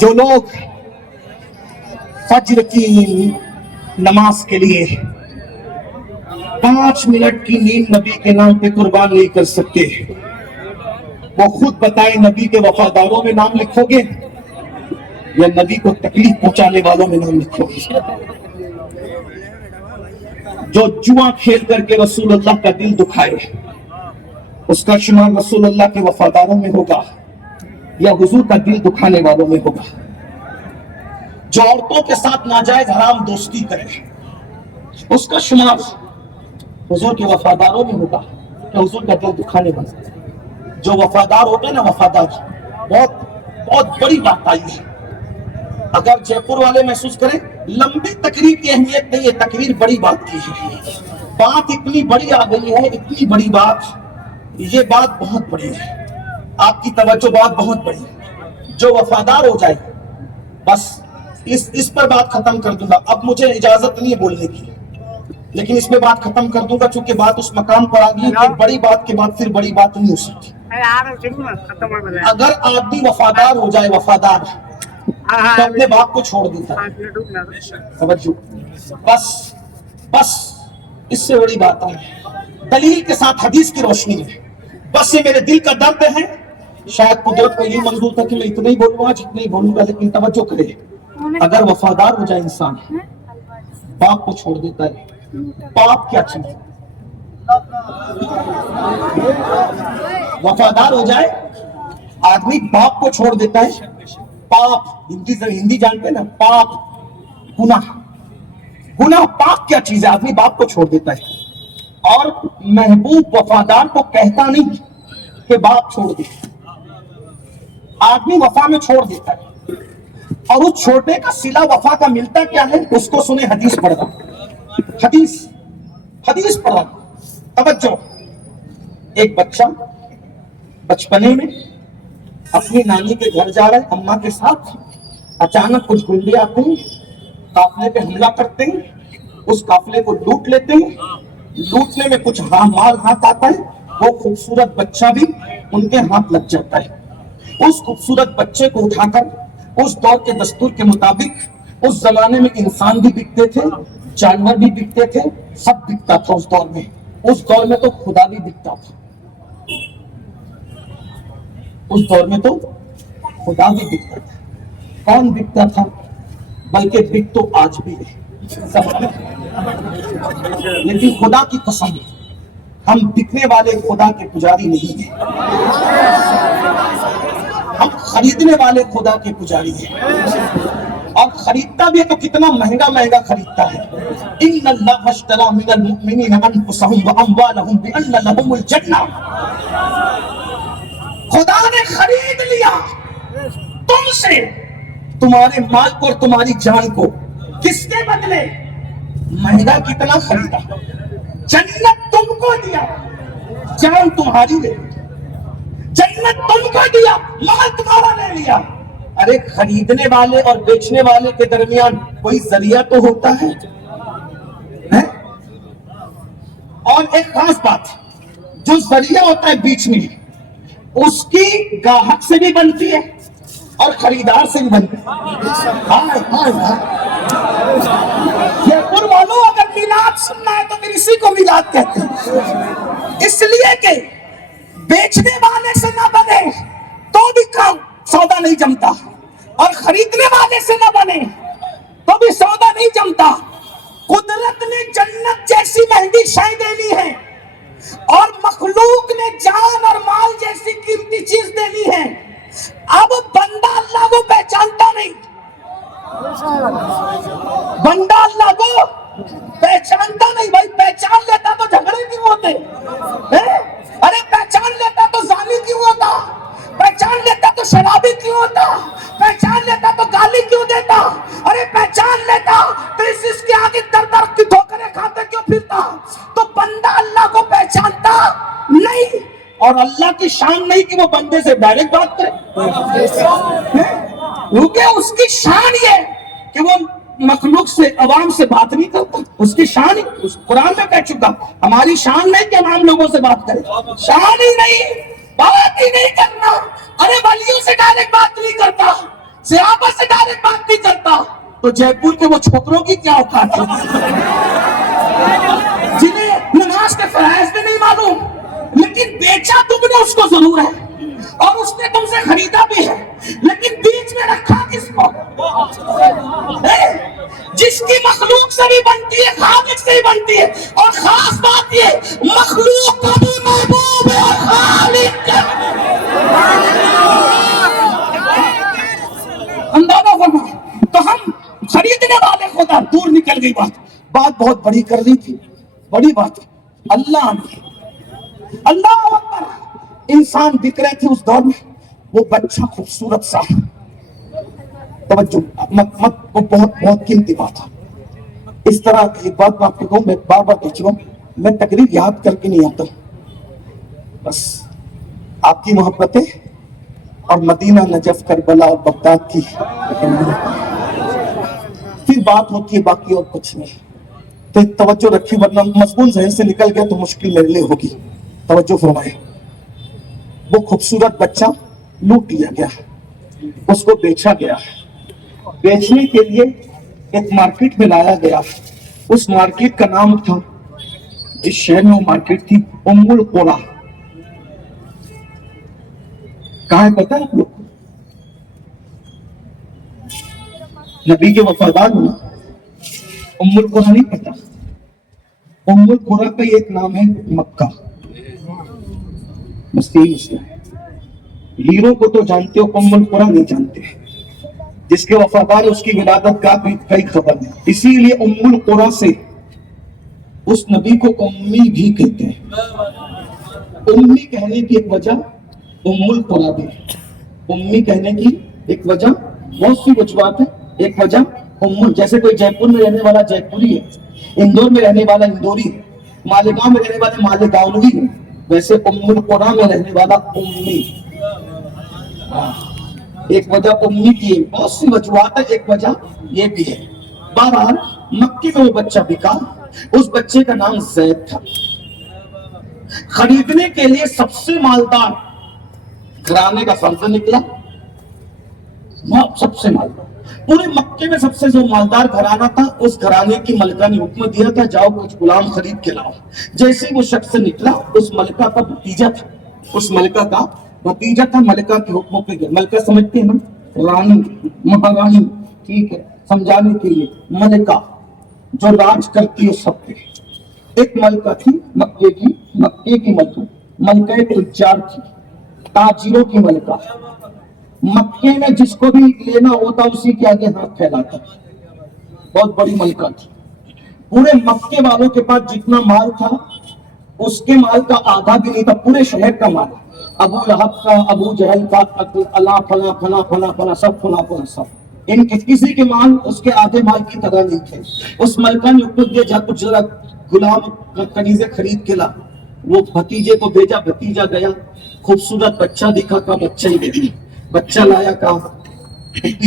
جو لوگ فجر کی نماز کے لیے 5 منٹ کی نیند نبی کے نام پہ قربان نہیں کر سکتے، وہ خود بتائیں نبی کے وفاداروں میں نام لکھو گے یا نبی کو تکلیف پہنچانے والوں میں نام لکھو گے؟ جو جوا کھیل کر کے رسول اللہ کا دل دکھائے اس کا شمار رسول اللہ کے وفاداروں میں ہوگا یا حضور کا دل دکھانے والوں میں ہوگا؟ جو عورتوں کے ساتھ ناجائز حرام دوستی کرے اس کا شمار حضور کے وفاداروں میں ہوگا یا حضور کا دل دکھانے والا؟ جو وفادار ہوتے ہیں نا، وفادار، بہت بڑی بات آئی ہے۔ اگر جے پور والے محسوس کریں لمبی تقریر کی اہمیت نہیں ہے، تقریر بڑی بات کی ہے، بات اتنی بڑی آ گئی ہے، اتنی بڑی بات، یہ بات بہت بڑی ہے، آپ کی توجہ بات بہت بڑی ہے۔ جو وفادار ہو جائے بس اس پر بات ختم کر دوں گا، اب مجھے اجازت نہیں ہے بولنے کی، لیکن اس میں بات ختم کر دوں گا چونکہ بات اس مقام پر آ گئی کہ بڑی بات کے بعد پھر بڑی بات نہیں ہو سکتی۔ اگر آدمی وفادار ہو جائے، وفادار، تو اپنے باپ کو چھوڑ دیتا ہے، توجہ، بس اس سے بڑی بات ہے، دلیل کے ساتھ حدیث کی روشنی میں، بس یہ میرے دل کا درد ہے۔ شاید قدرت کو یہ منظور تھا کہ میں اتنا ہی بولوں گا جتنا ہی بولوں گا، لیکن توجہ کرے، اگر وفادار ہو جائے انسان باپ کو چھوڑ دیتا ہے۔ باپ کیا چیز ہے؟ وفادار ہو جائے آدمی باپ کو چھوڑ دیتا ہے۔ پاپ، ہندی جانتے ہیں نا، پاپ، گناہ پاپ کیا چیز ہے؟ آدمی باپ کو چھوڑ دیتا ہے، اور محبوب وفادار کو کہتا نہیں کہ باپ چھوڑ دے، آدمی وفا میں چھوڑ دیتا ہے، اور اس چھوڑنے کا صلہ وفا کا ملتا کیا ہے؟ اس کو سنیں، حدیث پڑھ رہا، حدیث پڑھ رہا، توجہ۔ ایک بچہ بچپنے میں اپنی نانی کے گھر جا رہا ہے اماں کے ساتھ، اچانک کچھ گنڈے آتے ہیں، قافلے پہ حملہ کرتے ہیں، اس قافلے کو لوٹ لیتے ہیں، لوٹنے میں کچھ مال ہاتھ آتا ہے، وہ خوبصورت بچہ بھی ان کے ہاتھ لگ جاتا ہے۔ اس خوبصورت بچے کو اٹھا کر اس دور کے دستور کے مطابق، اس زمانے میں انسان بھی بکتے تھے، جانور بھی بکتے تھے، سب بکتا تھا اس دور میں۔ اس دور میں تو خدا بھی بکتا تھا، اس دور میں تو خدا بھی بکتا تھا۔ کون بکتا تھا؟ بلکہ بک تو آج بھی ہے، لیکن خدا کی قسم ہم بکنے والے خدا کے پجاری نہیں ہیں، ہم خریدنے والے خدا کے پجاری ہیں، اور خریدتا بھی ہے تو کتنا مہنگا خریدتا ہے۔ ان اللہ اشتری من المؤمنین انفسهم واموالهم بان لهم الجنہ، خدا نے خرید لیا تم سے تمہارے مال کو اور تمہاری جان کو، کس کے بدلے؟ مہنگا کتنا خریدا، جنت تم کو دیا، جان تمہاری لے، جنت تم کو دیا، مال تمہارا لے لیا۔ ارے خریدنے والے اور بیچنے والے کے درمیان کوئی ذریعہ تو ہوتا ہے۔ اور ایک خاص بات، جو ذریعہ ہوتا ہے بیچ میں، اس کی گاہک سے بھی بنتی ہے اور خریدار سے بھی بنتی ہے۔ یہ پر والوں، اگر میلاد سننا ہے تو پھر اسی کو میلاد کہتے ہیں، اس لیے کہ بیچنے والے سے نہ بنے تو بھی کام سودا نہیں جمتا، اور خریدنے والے سے نہ بنے تو بھی سودا نہیں جمتا۔ قدرت نے جنت جیسی مہنگی شے دینی ہے، اور مخلوق نے جان اور مال جیسی قیمتی چیز دینی ہے۔ اب بندہ اللہ کو پہچانتا نہیں، بندہ اللہ کو پہچانتا نہیں۔ بھائی پہچان لیتا تو جھگڑے کیوں ہوتے؟ ارے پہچان لیتا تو زانی کیوں ہوتا؟ پہچان لیتا تو شرابی کیوں ہوتا؟ پہچان لیتا تو گالی کیوں دیتا؟ ارے پہچان لیتا تو اس کے آگے در در کی ٹھوکریں کھاتے کیوں پھرتا؟ تو بندہ اللہ کو پہچانتا نہیں، اور اللہ کی شان نہیں کہ وہ بندے سے ڈائریکٹ بات کرے، کیونکہ اس کی شان یہ کہ وہ مخلوق سے، عوام سے بات نہیں کرتا۔ اس کی شان ہی قرآن میں کہہ چکا، ہماری شان نہیں کہ ہم عام لوگوں سے بات کریں، شان ہی نہیں، بات ہی نہیں کرنا۔ ارے ولیوں سے ڈائریکٹ بات نہیں کرتا، صحابہ سے ڈائریکٹ بات نہیں کرتا تو جے پور کے وہ چھوکروں کی کیا اوقات ہے جنہیں نماز کے فرائض میں نہیں معلوم، لیکن بیچا تم نے اس کو ضرور ہے اور اس نے تم سے خریدا بھی ہے، لیکن بیچ میں رکھا کس کو؟ جس کی مخلوق سے بھی بنتی ہے خالق سے بھی بنتی ہے، اور خاص بات یہ مخلوق کا بھی محبوب ہے اور خالق کا اندازہ فرمائے۔ تو ہم خریدنے والے خدا دور نکل گئی بات بہت بڑی کر لی تھی، بڑی بات اللہ اکبر، انسان بک رہے تھے اس دور میں، وہ بچہ خوبصورت سا، توجہ مت وہ بہت قیمتی بات ہے۔ اس طرح ایک بات میں آپ کو کہوں، میں بار بار کہہ چکا ہوں، میں تقریر یاد کر کے نہیں آتا، بس آپ کی محبتیں اور مدینہ نجف کربلا اور بغداد کی پھر بات ہوتی ہے، باقی اور کچھ نہیں۔ تو توجہ رکھیے ورنہ مضمون ذہن سے نکل گیا تو مشکل میرے لیے ہوگی۔ توجہ فرمائے، وہ خوبصورت بچہ لوٹ لیا گیا، اس کو بیچا گیا، بیچنے کے لیے ایک مارکیٹ میں لایا گیا، اس مارکیٹ کا نام تھا، جس شہر میں وہ مارکیٹ تھی، ام القریٰ۔ کہاں ہے پتہ ہے آپ لوگ؟ نبی کے وفادار ہونا، ام القریٰ نہیں پتا؟ ام القریٰ کا ایک نام ہے مکہ، مستی مسئلہ ہے۔ ہیرو کو تو جانتے ہو، ام القریٰ نہیں جانتے، جس کے وفادار اس کی ولادت کا بھی کئی خبر ہے، اسی لیے ام القریٰ سے اس نبی کو امی بھی کہتے ہیں۔ امی کہنے کی ایک وجہ ام القریٰ بھی، امی کہنے کی ایک وجہ بہت سی وجوہات ہے، ایک وجہ جیسے کوئی جے پور میں رہنے والا جے پوری ہے، اندور میں رہنے والا اندوری ہے، مالیگاؤں میں رہنے والے مالیگاؤنوی ہے، ویسے ام القریٰ میں رہنے والا امی۔ ایک وجہ امی کی ہے، بہت سی وجوہات ہے، ایک وجہ یہ بھی ہے۔ بہرحال مکے میں وہ بچہ بکا، اس بچے کا نام زید تھا۔ خریدنے کے لیے سب سے مالدار گھرانے کا فرد نکلا، سب سے مالدار، پورے مکے میں سب سے جو مالدار گھرانہ تھا، اس گھرانے کی ملکہ نے حکم دیا تھا جاؤ کچھ غلام خرید کے لاؤ۔ جیسے ہی وہ شخص نکلا، اس ملکہ کا بھتیجا تھا، اس ملکہ کا بھتیجا تھا، ملکہ کے حکموں پہ گیا۔ ملکہ سمجھتے ہیں نا، رانی، مہارانی، ٹھیک ہے، سمجھانے کے لیے ملکہ جو راج کرتی ہے سب پہ۔ ایک ملکہ تھی مکے کی ملکہ تجار تھی، تاجروں کی ملکہ، مکے میں جس کو بھی لینا ہوتا اسی کے آگے ہاتھ پھیلاتا، بہت بڑی ملکہ تھی۔ پورے مکے والوں کے پاس جتنا مال تھا، اس کے مال کا آدھا بھی نہیں تھا، پورے شہر کا مال، ابو لہب کا، ابو جہل کا، اللہ فلا فلا فلا فلا سب فلا فلا سب، ان کسی کے مال اس کے آدھے مال کی طرح نہیں تھے۔ اس ملکہ نے حکم دیا جا کچھ ذرا غلام کنیزیں خرید کے لا۔ وہ بھتیجے کو بھیجا، بھتیجا گیا، خوبصورت بچہ دکھا، کا بچہ ہی دیکھی، بچہ لایا، کہا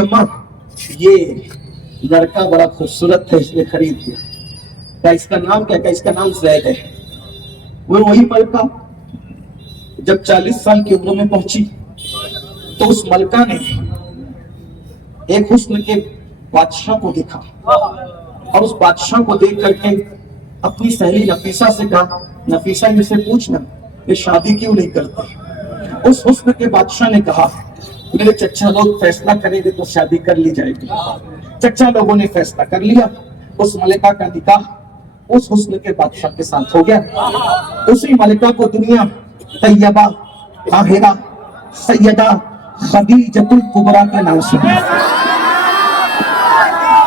اماں یہ لڑکا بڑا خوبصورت ہے، اس نے خرید لیا۔ کہا اس کا نام کیا؟ کہا اس کا نام زید ہے۔ وہ وہی ملکہ جب 40 سال کی عمر میں پہنچی تو اس ملکہ نے ایک حسن کے بادشاہ کو دیکھا، اور اس بادشاہ کو دیکھ کر کے اپنی سہیلی نفیسہ سے کہا، نفیسہ ان سے پوچھنا یہ شادی کیوں نہیں کرتے؟ اس حسن کے بادشاہ نے کہا میرے چچا لوگ فیصلہ کریں گے تو شادی کر لی جائے گی۔ چچا لوگوں نے فیصلہ کر لیا، اس ملکہ کا نکاح اس حسن کے بادشاہ کے ساتھ ہو گیا۔ اسی ملکہ کو دنیا طیبہ طاہرہ سیدہ خدیجۃ الکبریٰ کے نام سے،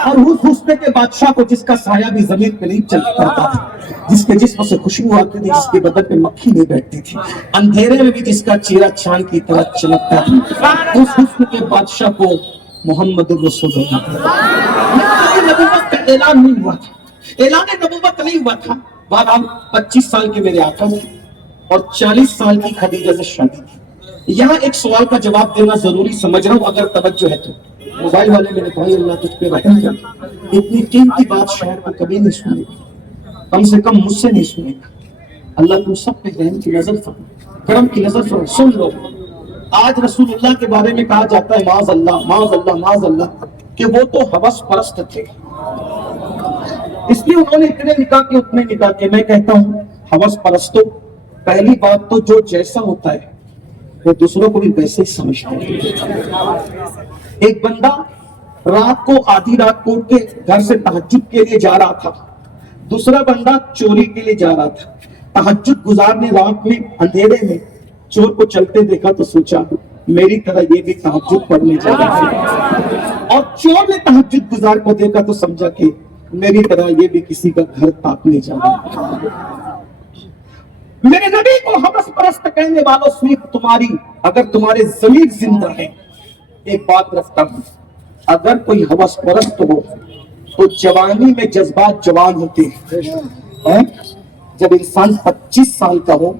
اور اس حسن کے بادشاہ کو جس کا سایہ بھی زمین پہ نہیں چل کرتا تھا، جس کے جسم سے خوشبو آتی تھی، جس کے بدن پہ مکھی نہیں بیٹھتی تھی، اندھیرے میں بھی جس کا چہرہ چاند کی طرح چمکتا تھا، اس حسن کے بادشاہ کو محمد رسول اللہ نبوت کا اعلان نہیں ہوا تھا، اعلان نبوت نہیں ہوا تھا۔ بہرحال 25 سال کے میرے آقا نے اور 40 سال کی خدیجہ سے شادی کی۔ یہاں ایک سوال کا جواب دینا ضروری سمجھ رہا ہوں، اگر توجہ ہے تو۔ موبائل والے میرے بھائی، اللہ تجھ پہ رحم کر، اتنی قیمتی بات شاید کو کبھی نہیں سنے گا، کم سے کم مجھ سے نہیں سنے گا۔ اللہ تم سب پہ رحم کی نظر فرما، کرم کی نظر فرما۔ سن لو، آج رسول اللہ کے بارے میں کہا جاتا ہے معاذ اللہ معاذ اللہ معاذ اللہ کہ وہ تو ہوس پرست تھے، اس لیے انہوں نے اتنے نکاح کے اتنے نکاح کے۔ میں کہتا ہوں ہوس پرستوں، پہلی بات تو جو جیسا ہوتا ہے وہ دوسروں کو بھی ویسے ہی سمجھتے ہیں۔ ایک بندہ رات کو آدھی رات کو اٹھ کے گھر سے تہجد کے لیے جا رہا تھا، دوسرا بندہ چوری کے لیے جا رہا تھا۔ تہجد گزار نے رات میں اندھیرے میں چور کو چلتے دیکھا تو سوچا میری طرح یہ بھی تہجد پڑھنے جا رہا ہے، اور چور نے تہجد گزار کو دیکھا تو سمجھا کہ میری طرح یہ بھی کسی کا گھر تاکنے جا رہا ہے۔ میرے نبی کو ہوس پرست کہنے والوں صرف تمہاری اگر تمہارے ضمیر زندہ ہے، ایک بات رکھتا ہوں، اگر کوئی ہوس پرست ہو تو جوانی میں جذبات جوان ہوتے ہیں۔ جب انسان 25 سال کا ہو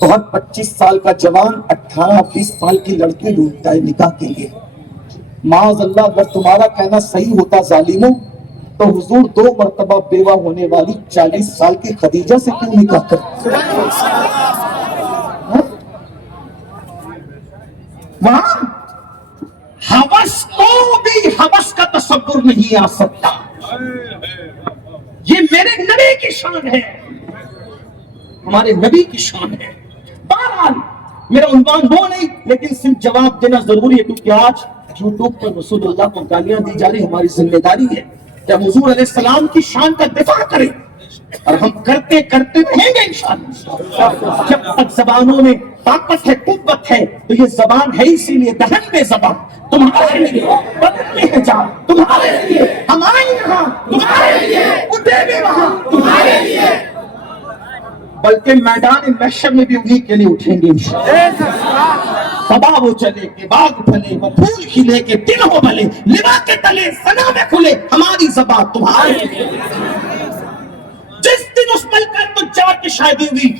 تو ہر 25 سال کا جوان 18-20 سال کی لڑکی ڈھونڈتا ہے نکاح کے لیے۔ معاذ اللہ اگر تمہارا کہنا صحیح ہوتا ظالموں تو حضور 2 مرتبہ بیوہ ہونے والی 40 سال کی خدیجہ سے کیوں نکاح کرتے؟ وہاں ہوس کو بھی ہوس کا تصور نہیں آ سکتا۔ یہ میرے نبی کی شان ہے، ہمارے نبی کی شان ہے۔ بہرحال میرا عنوان وہ نہیں، لیکن صرف جواب دینا ضروری ہے کیونکہ آج یوٹیوب پر رسول اللہ کو گالیاں دی جا رہی، ہماری ذمہ داری ہے کہ ہم حضور علیہ السلام کی شان کا دفاع کریں، اور ہم کرتے کرتے رہیں گے انشاءاللہ۔ جب تک زبانوں میں طاقت ہے قوت ہے تو یہ زبان ہے، اسی لیے دہن میں زبان تمہارے لیے، بدن میں ہے جان تمہارے لیے، ہم آئیں یہاں تمہارے لیے، اٹھے بھی وہاں تمہارے لیے، بلکہ میدان محشر میں بھی انہی کے لیے اٹھیں گے انشاءاللہ۔ صبا وہ چلے کہ باغ پھلے، وہ پھول کھلے کہ دن ہو بھلے، لبا کے تلے سنا میں کھلے، ہماری زبان تمہارے لیے۔ جس دن اس ملکہ تجار کی شادی ہوئی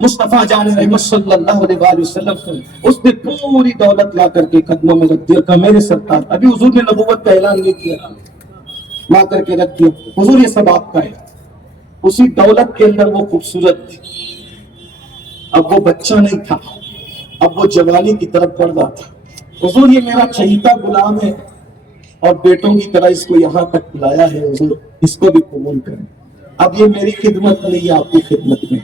مصطفیٰ جان رحمت صلی اللہ علیہ وآلہ وسلم کو، اس نے پوری دولت لا کر کے قدموں میں رکھ دیا، کہا میرے سرکار، ابھی حضور نے نبوت کا اعلان نہیں کیا، لا کر کے رکھ دیا، حضور یہ سب آپ کا ہے۔ اسی دولت کے اندر وہ خوبصورت تھی، اب وہ بچہ نہیں تھا، اب وہ جوانی کی طرف بڑھ رہا تھا۔ حضور یہ میرا چہیتا غلام ہے اور بیٹوں کی طرح اس کو یہاں تک لایا ہے، حضور اس کو بھی قبول کریں۔ اب یہ میری خدمت نہیں ہے، آپ کی خدمت میں۔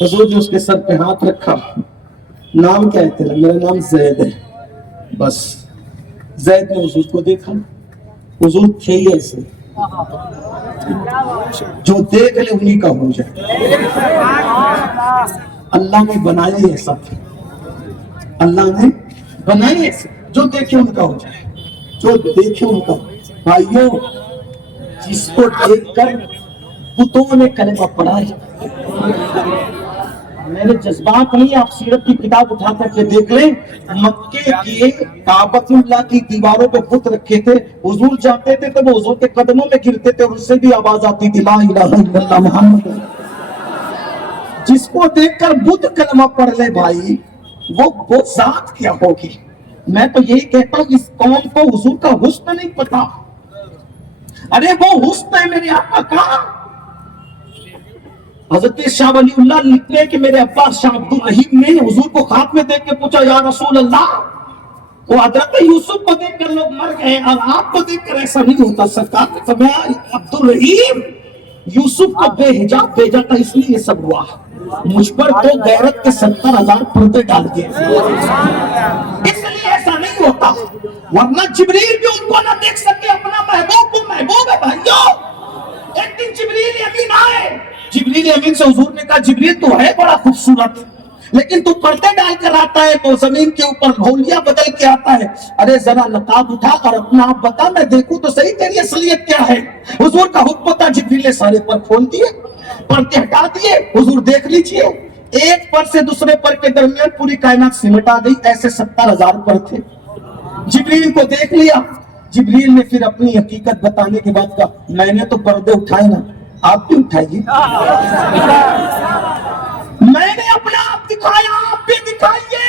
حضور نے اس کے سر پہ ہاتھ رکھا، نام کیا ہے تیرا؟ میرا نام زید ہے۔ بس زید نے حضور کو دیکھا، حضور تھے ہی ایسے، جو دیکھ لے انہی کا ہو جائے۔ اللہ نے بنایا ایسا تھا، اللہ نے بنایا ایسا، جو دیکھے ان کا ہو جائے، جو دیکھے ان کا ہو جائے۔ بھائیوں، جس کو دیکھ کر بتوں نے کلمہ پڑھا ہے، میرے جذبات نہیں، آپ سیرت کی کتاب اٹھا کر کے دیکھ لیں، مکے کی کعبۃ اللہ کی دیواروں پہ بت رکھے تھے، حضور جاتے تھے تو وہ حضور کے قدموں میں گرتے تھے، اور اس سے بھی آواز آتی تھی لا الہ الا اللہ محمد۔ جس کو دیکھ کر بت کلمہ پڑھ لے بھائی، وہ ذات کیا ہوگی۔ میں تو یہی کہتا ہوں اس قوم کو حضور کا حسن نہیں پتا۔ ارے وہ حسن ہے میرے آقا کا۔ حضرت شاہ ولی اللہ لکھتے ہیں کہ میرے ابا شاہ عبد الرحیم نے حضور کو خواب میں دیکھ کے پوچھا یا رسول اللہ، وہ حضرت یوسف کو دیکھ کر لوگ مر گئے اور آپ کو دیکھ کر ایسا نہیں ہوتا۔ سرکار نے فرمایا عبد الرحیم یوسف کو بے حجاب بھیجا تھا، اس لیے یہ سب ہوا، مجھ پر تو غیرت کے 70,000 پردے ڈال دیے، اس لیے ایسا نہیں ہوتا۔ ورنہ جبریل بھی ان کو نہ دیکھ سکے، اپنا محبوب کو محبوب ہے بھائیوں۔ ایک دن جبریل امین آئے، جبریل امین سے حضور نے کہا جبریل تو ہے بڑا خوبصورت، لیکن تو پردے ڈال کر آتا ہے، تو زمین کے اوپر گھولیاں بدل کے آتا ہے، ارے ذرا نقاب اٹھا اور اپنا آپ بتا، میں دیکھوں تو صحیح تیری اصلیت کیا ہے۔ حضور کا حکم تھا، جبریل نے سارے پر کھول دیے، پردے ہٹا دیے، حضور دیکھ لیجئے، ایک پر سے دوسرے پر کے درمیان پوری کائنات سمٹ آ گئی، ایسے 70,000 پر تھے۔ جبریل کو دیکھ لیا، جبریل نے پھر اپنی حقیقت بتانے کے بعد کہا میں نے تو پردے اٹھائے نا، آپ بھی اٹھائیے، میں نے اپنا آپ دکھایا، آپ بھی دکھائیے۔